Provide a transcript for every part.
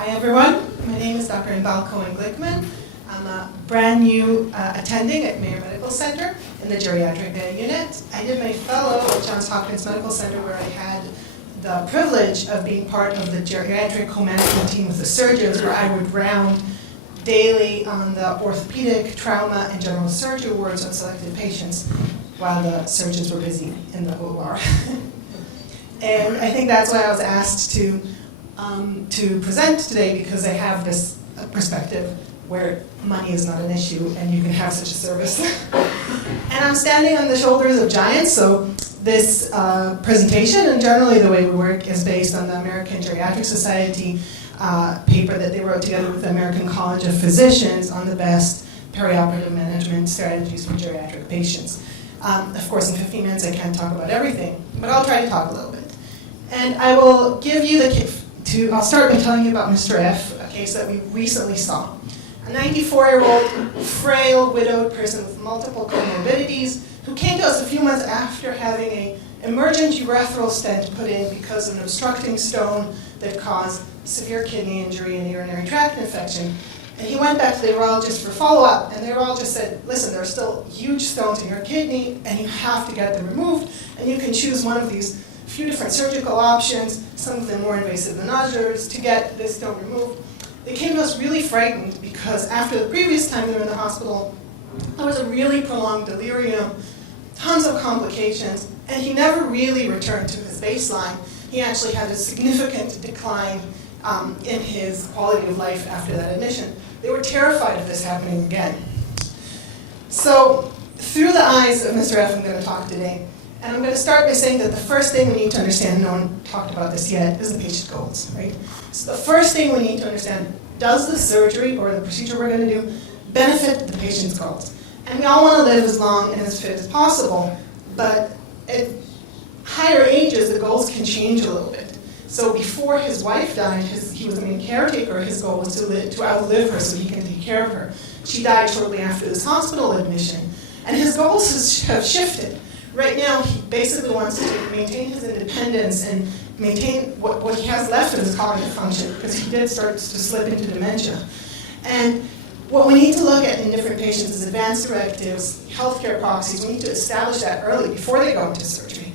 Hi everyone, my name is Dr. Cannibal Glikman. I'm a brand new attending at Mayo Medical Center in the geriatric unit. I did my fellow at Johns Hopkins Medical Center where I had the privilege of being part of the geriatric co-management team with the surgeons, where I would round daily on the orthopedic, trauma, and general surgery wards of selected patients while the surgeons were busy in the OR. And I think that's why I was asked to present today, because I have this perspective where money is not an issue and you can have such a service. And I'm standing on the shoulders of giants, so this presentation and generally the way we work is based on the American Geriatric Society paper that they wrote together with the American College of Physicians on the best perioperative management strategies for geriatric patients. Of course, in 15 minutes I can't talk about everything, but I'll try to talk a little bit. And I will give you I'll start by telling you about Mr. F, a case that we recently saw. A 94-year-old, frail, widowed person with multiple comorbidities who came to us a few months after having an emergent urethral stent put in because of an obstructing stone that caused severe kidney injury and urinary tract infection. And he went back to the urologist for follow-up, and the urologist said, listen, there are still huge stones in your kidney, and you have to get them removed, and you can choose one of these few different surgical options, some of them more invasive than others, to get this stone removed. They came to us really frightened because after the previous time they were in the hospital, there was a really prolonged delirium, tons of complications, and he never really returned to his baseline. He actually had a significant decline in his quality of life after that admission. They were terrified of this happening again. So through the eyes of Mr. F, I'm going to talk today. And I'm going to start by saying that the first thing we need to understand, no one talked about this yet, is the patient goals, right? So the first thing we need to understand, does the surgery or the procedure we're going to do benefit the patient's goals? And we all want to live as long and as fit as possible, but at higher ages, the goals can change a little bit. So before his wife died, he was the main caretaker. His goal was to outlive her so he can take care of her. She died shortly after this hospital admission, and his goals have shifted. Right now, he basically wants to maintain his independence and maintain what he has left of his cognitive function, because he did start to slip into dementia. And what we need to look at in different patients is advanced directives, healthcare proxies. We need to establish that early before they go into surgery.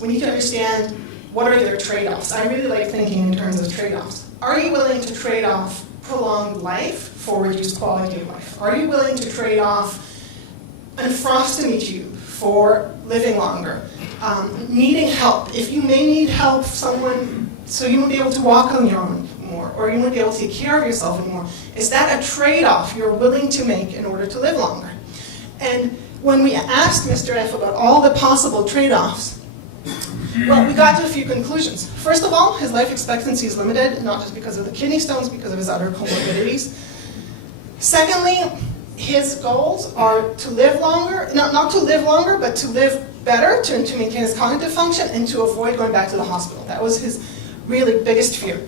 We need to understand what are their trade-offs. I really like thinking in terms of trade-offs. Are you willing to trade off prolonged life for reduced quality of life? Are you willing to trade off a nephrostomy tube for living longer? Needing help. If you may need help, someone, so you won't be able to walk on your own more, or you won't be able to take care of yourself anymore. Is that a trade-off you're willing to make in order to live longer? And when we asked Mr. F about all the possible trade-offs, well, we got to a few conclusions. First of all, his life expectancy is limited, not just because of the kidney stones, because of his other comorbidities. Secondly, his goals are to live longer, not to live longer, but to live better, to maintain his cognitive function, and to avoid going back to the hospital. That was his really biggest fear.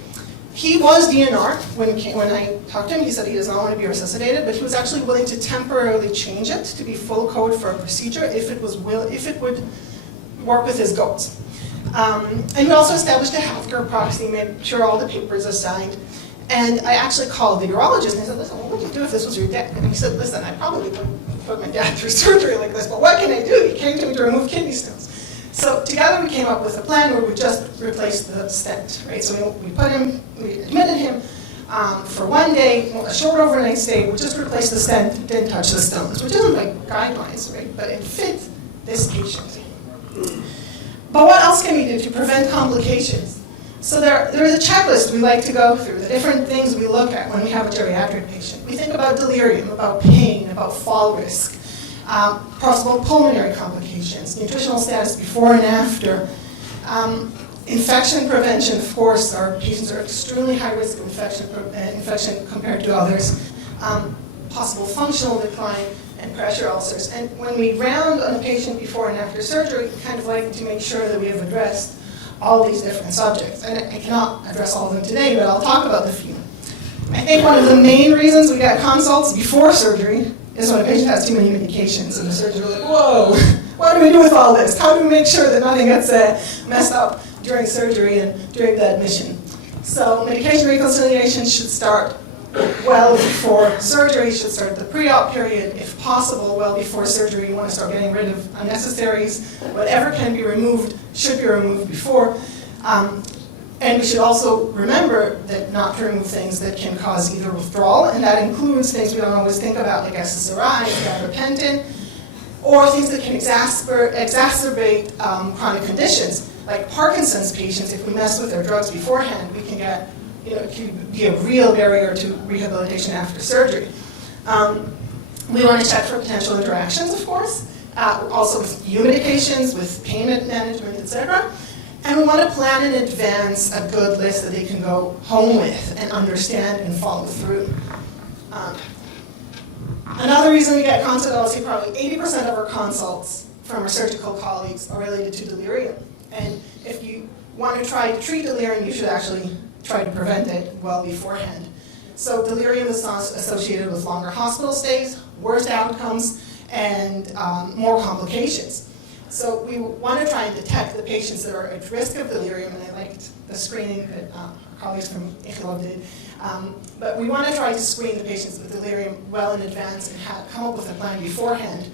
He was DNR. When I talked to him, he said he does not want to be resuscitated, but he was actually willing to temporarily change it to be full code for a procedure if it would work with his goals. And we also established a healthcare proxy, made sure all the papers are signed. And I actually called the urologist and I said, listen, what would you do if this was your dad? And he said, listen, I probably wouldn't put my dad through surgery like this, but what can I do? He came to me to remove kidney stones. So together we came up with a plan where we just replaced the stent, right? So we admitted him for one day, a short overnight stay, we just replaced the stent, didn't touch the stones, which isn't like guidelines, right? But it fit this patient. But what else can we do to prevent complications? So there is a checklist we like to go through, the different things we look at when we have a geriatric patient. We think about delirium, about pain, about fall risk, possible pulmonary complications, nutritional status before and after, infection prevention. Of course, our patients are extremely high risk of infection compared to others, possible functional decline, and pressure ulcers. And when we round on a patient before and after surgery, we kind of like to make sure that we have addressed all these different subjects. And I cannot address all of them today, but I'll talk about the few. I think one of the main reasons we get consults before surgery is when a patient has too many medications, and the surgeon is like, whoa, what do we do with all this? How do we make sure that nothing gets messed up during surgery and during the admission? So medication reconciliation should start well before surgery, should start the pre-op period, if possible, well before surgery. You want to start getting rid of unnecessaries. Whatever can be removed should be removed before. And we should also remember that not to remove things that can cause either withdrawal, and that includes things we don't always think about, like SSRI, gabapentin, or things that can exacerbate chronic conditions, like Parkinson's patients. If we mess with their drugs beforehand, we can get, it can be a real barrier to rehabilitation after surgery. We want to check for potential interactions, of course, also with new medications, with pain management, etc. And we want to plan in advance a good list that they can go home with and understand and follow through. Another reason we get consults, I'll say probably 80% of our consults from our surgical colleagues are related to delirium. And if you want to try to treat delirium, you should actually try to prevent it well beforehand. So delirium is associated with longer hospital stays, worse outcomes, and more complications. So we want to try and detect the patients that are at risk of delirium, and I liked the screening that our colleagues from ICHLOV did. But we want to try to screen the patients with delirium well in advance and come up with a plan beforehand.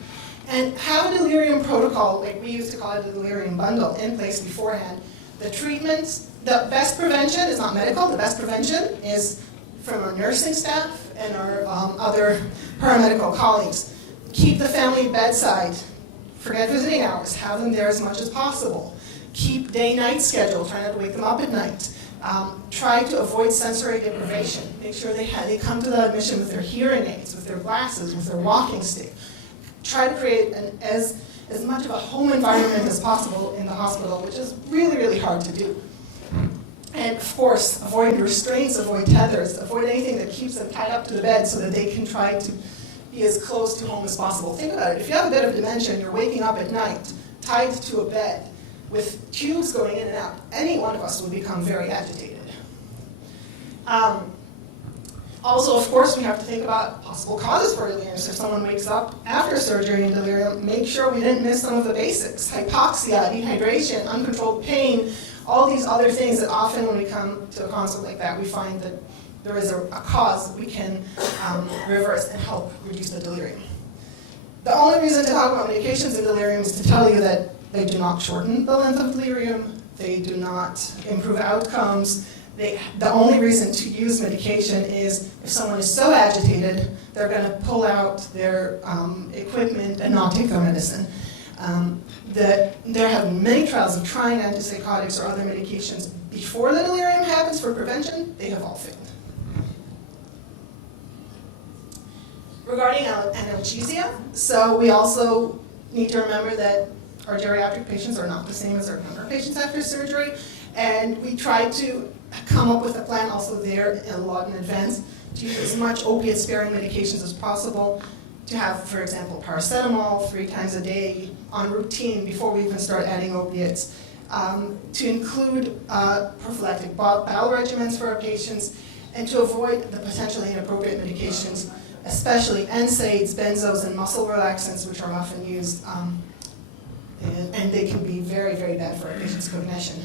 And have a delirium protocol, like we used to call it a delirium bundle, in place beforehand. The treatments, the best prevention is not medical, the best prevention is from our nursing staff and our other paramedical colleagues. Keep the family bedside. Forget visiting hours, have them there as much as possible. Keep day-night schedule, try not to wake them up at night. Try to avoid sensory deprivation. Make sure they come to the admission with their hearing aids, with their glasses, with their walking stick. Try to create as much of a home environment as possible in the hospital, which is really, really hard to do. And of course, avoid restraints, avoid tethers, avoid anything that keeps them tied up to the bed so that they can try to be as close to home as possible. Think about it. If you have a bit of dementia and you're waking up at night, tied to a bed, with tubes going in and out, any one of us would become very agitated. Also, of course, we have to think about possible causes for delirium. So if someone wakes up after surgery in delirium, make sure we didn't miss some of the basics. Hypoxia, dehydration, uncontrolled pain, all these other things that often when we come to a consult like that, we find that there is a cause that we can reverse and help reduce the delirium. The only reason to talk about medications in delirium is to tell you that they do not shorten the length of delirium, they do not improve outcomes. The only reason to use medication is if someone is so agitated, they're going to pull out their equipment and not take their medicine. There have been many trials of trying antipsychotics or other medications before the delirium happens for prevention. They have all failed. Regarding analgesia, so we also need to remember that our geriatric patients are not the same as our younger patients after surgery, and we try to come up with a plan also there a lot in advance to use as much opiate-sparing medications as possible, to have, for example, paracetamol 3 times a day on routine before we even start adding opiates, to include prophylactic bowel regimens for our patients, and to avoid the potentially inappropriate medications, especially NSAIDs, benzos, and muscle relaxants, which are often used, and they can be very, very bad for our patients' cognition.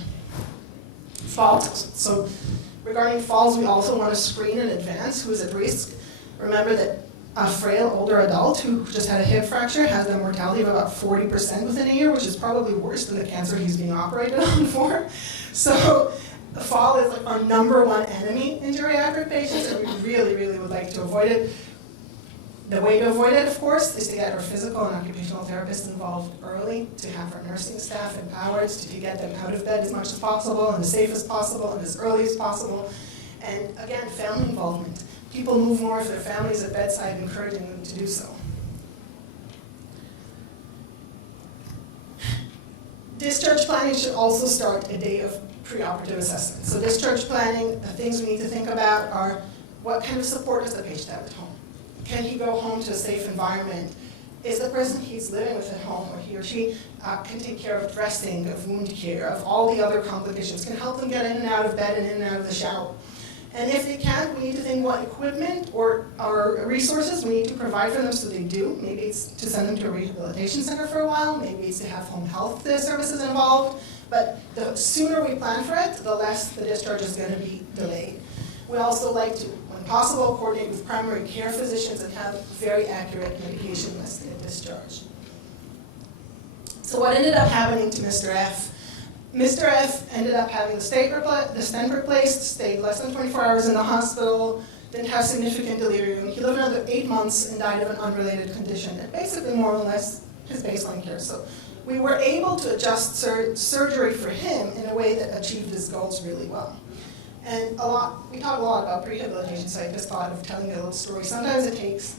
Falls. So regarding falls, we also want to screen in advance who is at risk. Remember that a frail older adult who just had a hip fracture has a mortality of about 40% within a year, which is probably worse than the cancer he's being operated on for. So the fall is like our #1 enemy in geriatric patients, and we really, really would like to avoid it. The way to avoid it, of course, is to get our physical and occupational therapists involved early, to have our nursing staff empowered, to get them out of bed as much as possible, and as safe as possible, and as early as possible. And again, family involvement. People move more if their families at bedside, encouraging them to do so. Discharge planning should also start a day of preoperative assessment. So discharge planning, the things we need to think about are what kind of support does the patient have at home? Can he go home to a safe environment? Is the person he's living with at home, or he or she can take care of dressing, of wound care, of all the other complications, can help them get in and out of bed and in and out of the shower. And if they can't, we need to think what equipment or resources we need to provide for them so they do. Maybe it's to send them to a rehabilitation center for a while. Maybe it's to have home health services involved. But the sooner we plan for it, the less the discharge is going to be delayed. We also like to, when possible, coordinate with primary care physicians and have very accurate medication listing at discharge. So what ended up happening to Mr. F? Mr. F ended up having the stent replaced, stayed less than 24 hours in the hospital, didn't have significant delirium. He lived another 8 months and died of an unrelated condition, and basically more or less his baseline care. So we were able to adjust surgery for him in a way that achieved his goals really well. And we talk a lot about prehabilitation, so I just thought of telling a little story. Sometimes it takes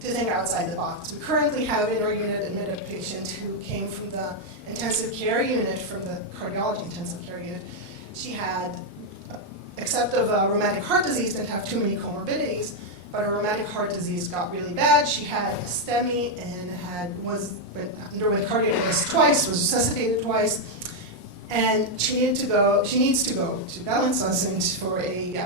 to think outside the box. We currently have in our unit admitted a patient who came from the intensive care unit, from the cardiology intensive care unit. She had, except of rheumatic heart disease, didn't have too many comorbidities, but her rheumatic heart disease got really bad. She had a STEMI and underwent cardiac arrest twice, was resuscitated twice, and she needs to go to Bellinson for a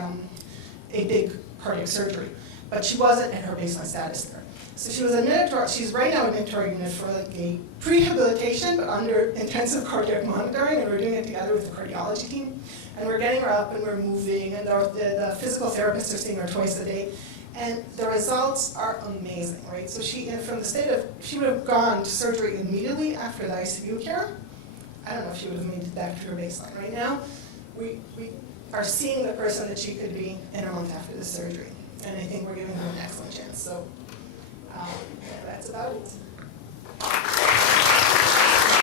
big cardiac surgery, but she wasn't at her baseline status there. So she was admitted she's right now admitted to our unit for like a prehabilitation, but under intensive cardiac monitoring, and we're doing it together with the cardiology team. And we're getting her up and we're moving, and the physical therapists are seeing her twice a day. And the results are amazing, right? So she would have gone to surgery immediately after the ICU care. I don't know if she would have made it back to her baseline. Right now, we are seeing the person that she could be in a month after the surgery. And I think we're giving her an excellent chance. So that's about it.